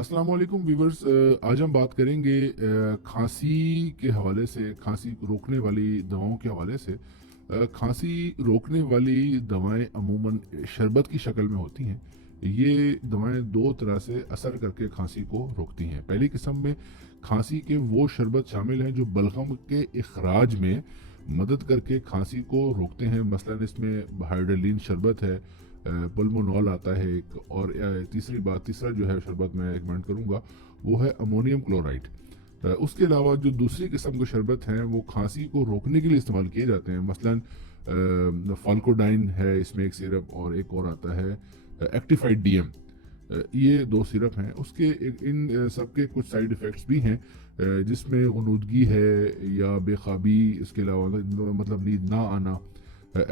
अस्सलाम वालेकुम व्यूवर्स। आज हम बात करेंगे खांसी के हवाले से, खांसी रोकने वाली दवाओं के हवाले से। खांसी रोकने वाली दवाएं अमूमन शरबत की शक्ल में होती हैं। ये दवाएं दो तरह से असर करके खांसी को रोकती हैं। पहली किस्म में खांसी के वो शरबत शामिल हैं जो बलगम के इखराज में मदद करके खांसी को रोकते हैं। मसलन इसमें हाइड्रोलिन शरबत है, पल्मोनॉल आता है एक, और तीसरा जो है शरबत मैं रिकमेंड करूंगा वो है अमोनियम क्लोराइड। उसके अलावा जो दूसरी किस्म के शरबत हैं वो खांसी को रोकने के लिए इस्तेमाल किए जाते हैं। मसलन फाल्कोडाइन है इसमें एक सिरप, और एक और आता है एक्टिफाइड डीएम। ये दो सिरप हैं। इन सबके कुछ साइड इफ़ेक्ट्स भी हैं, जिसमें गनुदगी है या बेख्वाबी, इसके अलावा मतलब नींद ना आना,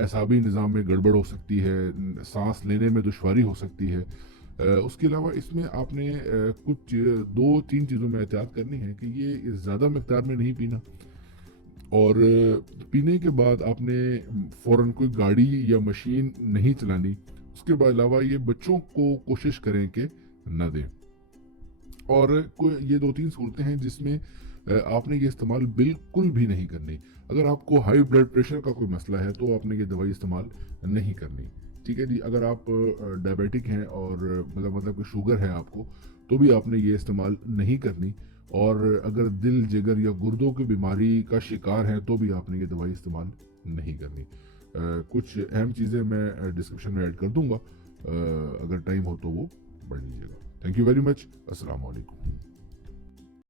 एसाबी निज़ाम में गड़बड़ हो सकती है, सांस लेने में दुश्वारी हो सकती है। उसके अलावा इसमें आपने कुछ 2-3 चीज़ों में एहतियात करनी है कि ये ज़्यादा मकदार में नहीं पीना, और पीने के बाद आपने फ़ौरन कोई गाड़ी या मशीन नहीं चलानी। उसके बाद अलावा ये बच्चों को कोशिश करें कि न दें। और ये 2-3 सूरतें हैं जिसमें आपने ये इस्तेमाल बिल्कुल भी नहीं करनी। अगर आपको हाई ब्लड प्रेशर का कोई मसला है तो आपने ये दवाई इस्तेमाल नहीं करनी। ठीक है जी। अगर आप डायबिटिक हैं और मतलब कोई शुगर है आपको, तो भी आपने ये इस्तेमाल नहीं करनी। और अगर दिल जिगर या गुर्दों की बीमारी का शिकार हैं तो भी आपने ये दवाई इस्तेमाल नहीं करनी। कुछ अहम चीज़ें मैं डिस्क्रिप्शन में ऐड कर दूंगा, अगर टाइम हो तो वो पढ़ लीजिएगा। Thank you very much. अस्सलाम वालेकुम।